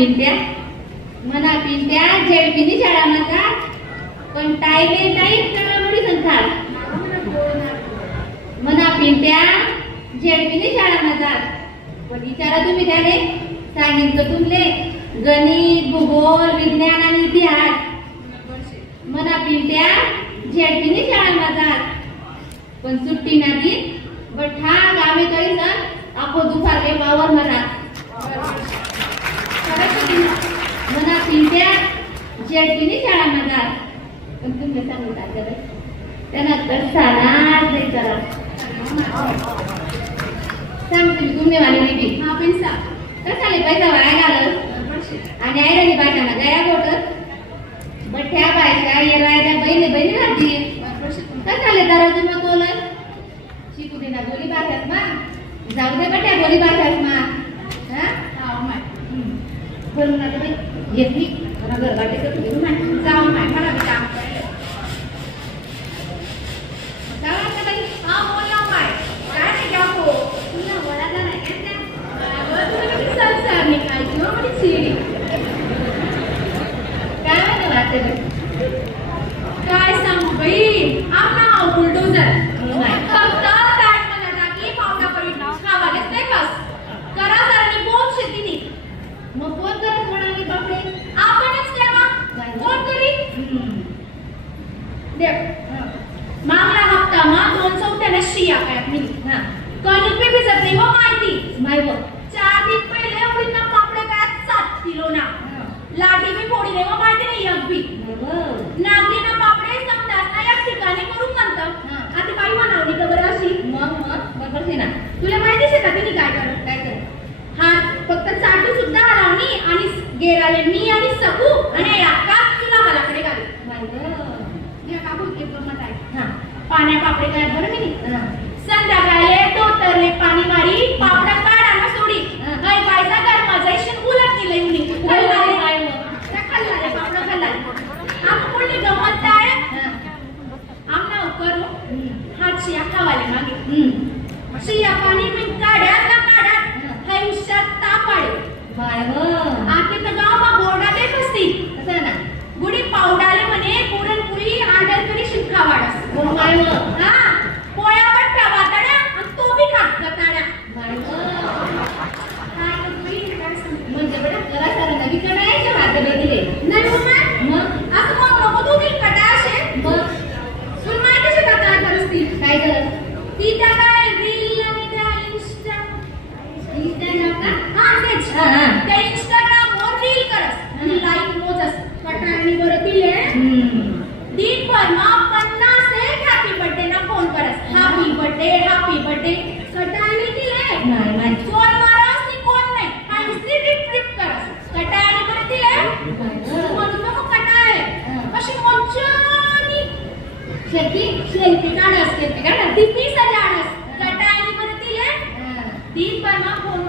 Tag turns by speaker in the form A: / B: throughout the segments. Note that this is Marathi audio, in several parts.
A: पिंट्या? मना पिंट्या जेडपीनी शाळा म्हणतात पण टाईले टाईप कळामोडी सांगतात मना पिंट्या जेडपीनी शाळा म्हणतात पण विचारा तुम्ही त्याने सांगितलं तुमले. गणित भूगोल विज्ञान आणि इतिहास. मना पिंट्या जेडपीनी शाळा म्हणतात पण सुट्टी नादी बठा गावे तरी सर आपो दुसारखे पावर म्हणा. मना पिंट्या जेडपीनी शाळा म्हणतात पण तुम्ही सांगता तर त्यांना कसा नाच नाही करा सांग तुम्ही तुम्ही वाली बी
B: हा पैसा
A: कसाले पैसा वाया घालत आणि आयरणी बायकांना गया बोटत बठ्या बायका येराय त्या बहिणी बहिणी राहते कसाले दरवाजे मग बोलत शिकू दे ना बोली भाषात मा जाऊ दे बट्या बोली भाषात मा हा बोलू ना तुम्ही घेतली मला घर वाटे तर घेऊन आण.
B: जाऊ माय मला बी काम करायला.
A: जाऊ आता बाई.
B: हा बोला माय काय नाही का हो
A: तुला वडाला नाही येत ना?
B: बराबर तुला किती संसार नाही काय किंवा म्हणजे शिरी
A: काय म्हणते वाटते बाई?
B: काय सांगू बाई आपला हा बुलडोझर
A: नाही.
B: फक्त बॅट मला टाकी पावडा पडी खावालेच नाही बस करा सरांनी बोम शेतीनी
A: मग कोण करत म्हणाली बापरे
B: आपणच करा कोण करी
A: हम्म.
B: देख
A: हा.
B: मागला हप्ता मा दोन चौथ्याला शिया काय मी
A: हा.
B: कणिक बी भिजत नाही हो माहिती
A: माय बघ.
B: चार दिन पहिले उडीदना पापड्या काय सात किलो ना. लाटी बी फोडी नाही हो माहिती नाही एक बी
A: माय बघ.
B: नागलीना पापडे समजास ना एक ठिकाणी करून म्हणतं. आता काही म्हणावली का बरं अशी
A: मग मग बरोबर आहे ना
B: तुला माहितीच आहे का तिने काय करत
A: काय कर
B: हात फक्त चाटू सुद्धा हलावणी आणि गेराले मी आणि सकू आणि अक्का तुला मलाकडे घाली
A: माय बघ.
B: हे का बोलते गंमत आहे
A: हा.
B: पाण्या पापडे काय बरं मी. संध्याकाळले तो तरले पाणी मारी पापडा काढाना सोडी
A: हा.
B: काय बायचा घर मजायशन उलट दिले खाल्लाले
A: काय
B: खाल्लाले पापडा खाल्लाले आम कोणी गमत आहे. आम ना करू. हात शिया खावाले मागे. शिया पाणी मी काढ्या ना काढ्या
A: हा.
B: हाय उशात तापाडे
A: माय बघ.
B: आते तर गाव मा बोर्डा देत असती
A: कसं आहे ना
B: गुडी पावडाले म्हणे पुरणपुरी आडर करी शिक्का वाडस
A: हो माय बघ.
B: हा पोळ्या पण ठेवा तड्या आणि तो बी खात गताड्या
A: माय बघ.
B: काय करतोय काय सांगते
A: म्हणजे बेटा जरा सारा नवी कडायच्या हाताला दिले
B: नाही उमा
A: मग
B: असं मग नको तू बिल कटा असे
A: मग
B: तुला माहिती आहे का काय करसती
A: काय करत
B: ती त्या काय रील आणि त्या इंस्टा
A: इंस्टाग्राम का
B: हा तेच
A: हा, हा.
B: त्या इंस्टाग्राम वर रील करस आणि लाईक मोजस कटाळणी बरं दिले
A: हम्म.
B: दिन भर मग पन्नास एक हॅपी बर्थडे ना फोन करस हॅपी बर्थडे हॅपी बर्थडे कटाळणी दिले
A: नाही नाही
B: चोर मारस नी कोण नाही आणि ट्रिप ट्रिप करस कटाळणी बरं दिले
A: माय बघ.
B: म्हणून नको कटाळे
A: हा.
B: अशी मोच्यानी
A: शेती
B: सेल्फी काढस सेल्फी काढस ती ती सजाडस कटाळणी बरं दिले
A: हा.
B: दिन भर मग फोन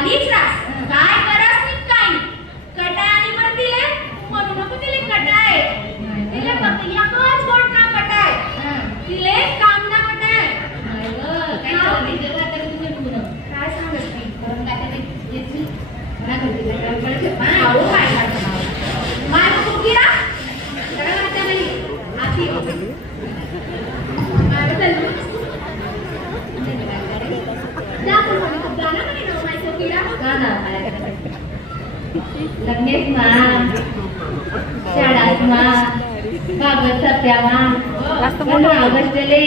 B: खालीच रास. काय करस नी काय कटाय आणि बरं दिले म्हणू नको दिले कटाय दिले फक्त एकच गोट ना कटाय. दिले काम ना कटाय.
A: काय नाही.
B: काय सांगत मी
A: करून काय ते येत नाही. मला घरची काय.
B: आहो काय माय कुकिरा
A: जरा वाटतं नाही.
B: आती माय चल दाखव मला गाणं म्हणे ना माय कुकिरा
A: हा ना, काय करायचं? लग्नेच मा. शाळाच मा कागद सत्यामा पंधरा ऑगस्टले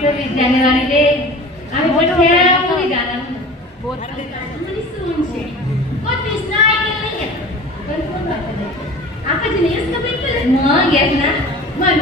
A: सव्वीस जानेवारीले आम्ही बठ्या मुली गाणं म्हणू.
B: म्हणे सोनशे कोणतीच नाही ऐकलं नाही
A: पण कोण वाटतं नाही?
B: आकाजी नाही असतं बिलकुल
A: मग येत ना.
B: म्हण